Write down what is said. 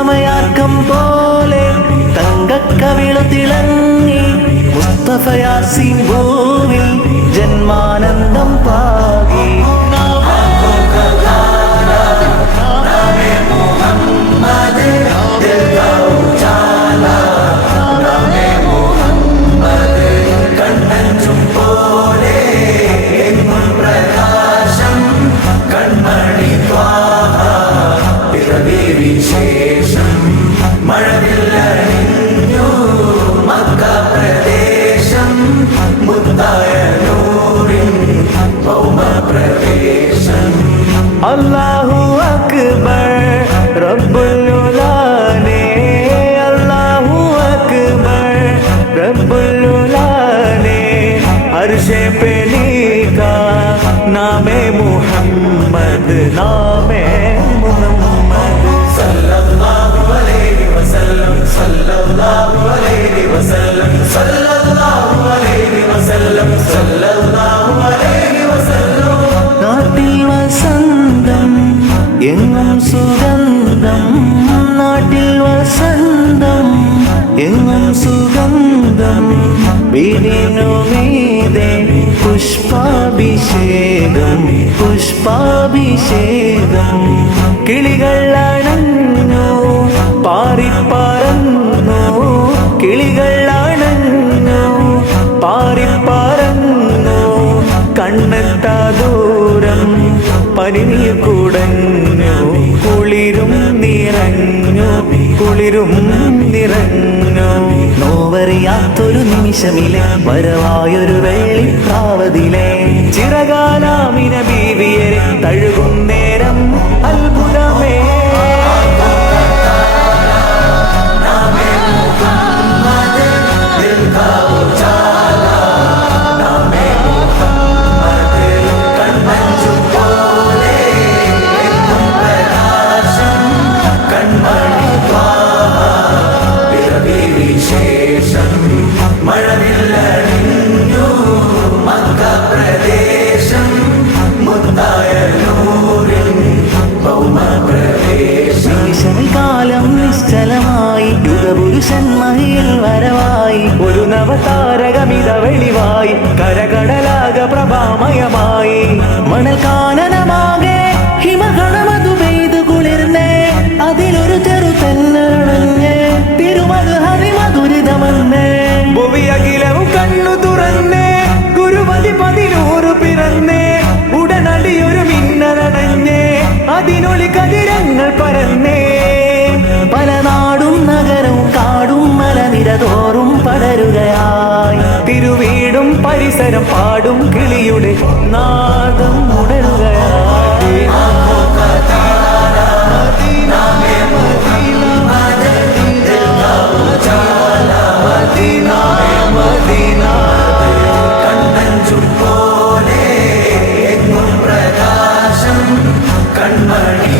സമയാർക്കം പോലെ തങ്കക്കവിളു തിളങ്ങി മുസ്തഫ യാസീൻ ഭൂവിൽ ജന്മാനന്ദം പാകി. വിശേഷം മഴവില്ലണിഞ്ഞു മക്ക പ്രദേശം മുത്തായ നൂറിൻ ഭൗമപ്രവേശം. അല്ലാഹു അക്ബർ റബ്ബുൽ ഉലാനെ, അല്ലാഹു അക്ബർ റബ്ബുൽ ഉലാനെ, അർശേ पे लिखा नामे मुहम्मद, नामे मुहम्मद सल्लल्लाहु अलैहि वसल्लम, सल्लल्लाहु अलैहि वसल्लम, सल्लल्लाहु अलैहि वसल्लम, सल्लल्लाहु अलैहि वसल्लम. നാട്ടിൽ വസന്തം എങ്ങും സുഗന്ധം, നാട്ടിൽ വസന്തം എങ്ങും സുഗന്ധം, വീടിനു മീതെ പുഷ്പാഭിഷേകം, പുഷ്പാഭിഷേകം. കിളികൾ അണഞ്ഞു പാറിപ്പറന്നു, കിളികൾ അണഞ്ഞു പാറിപ്പറന്നു, കണ്ണെത്താ ദൂരം പനിനീർ കുടഞ്ഞു, കുളിരും നിറഞ്ഞു, കുളിരും നിറഞ്ഞു. നോവറിയാത്തൊരു നിമിഷമിലെ വരവായൊരു വെള്ളിപ്രാവതിലെ ചിറകാലാമിന ബീവിയരെ തഴുകും നേരം അത്ഭുതമേ. വിശേഷം മഴവില്ലണിഞ്ഞു മക്ക പ്രദേശം മുത്തായ നൂറിൻ ഭൗമപ്രവേശം. കാലം നിശ്ചലമായി യുഗപുരുഷൻ മഹിയിൽ വരവായി, ഒരു നവതാരകമിത വെളിവായി, കരകടലാക പ്രഭാമയമായി. മണൽ കാനനമാകെ ഹിമഗണമതു പെയ്തു കുളിർന്നേ, അതിലൊരു ചെറുതെന്നണഞ്ഞേ തിരുമത് ഹരിമധുരിതമെന്നേ. ഭുവിയകിലവും കണ്ണു തുറന്നേ, ഗുരുപതി 11 പിറന്നേ, ഉടനടിയൊരു മിന്നലടഞ്ഞേ, അതിനൊളി കതിരങ്ങൾ പരന്നേ. പല നാടും നഗരവും കാടും മലനിരതോറും പടരുകയായി, തിരുവീടും പരിസരം പാടും കിളിയുടെ നാദം ഉടരുകയായി. കണ്ണഞ്ചും പോലെ എങ്ങും പ്രകാശം കൺമണി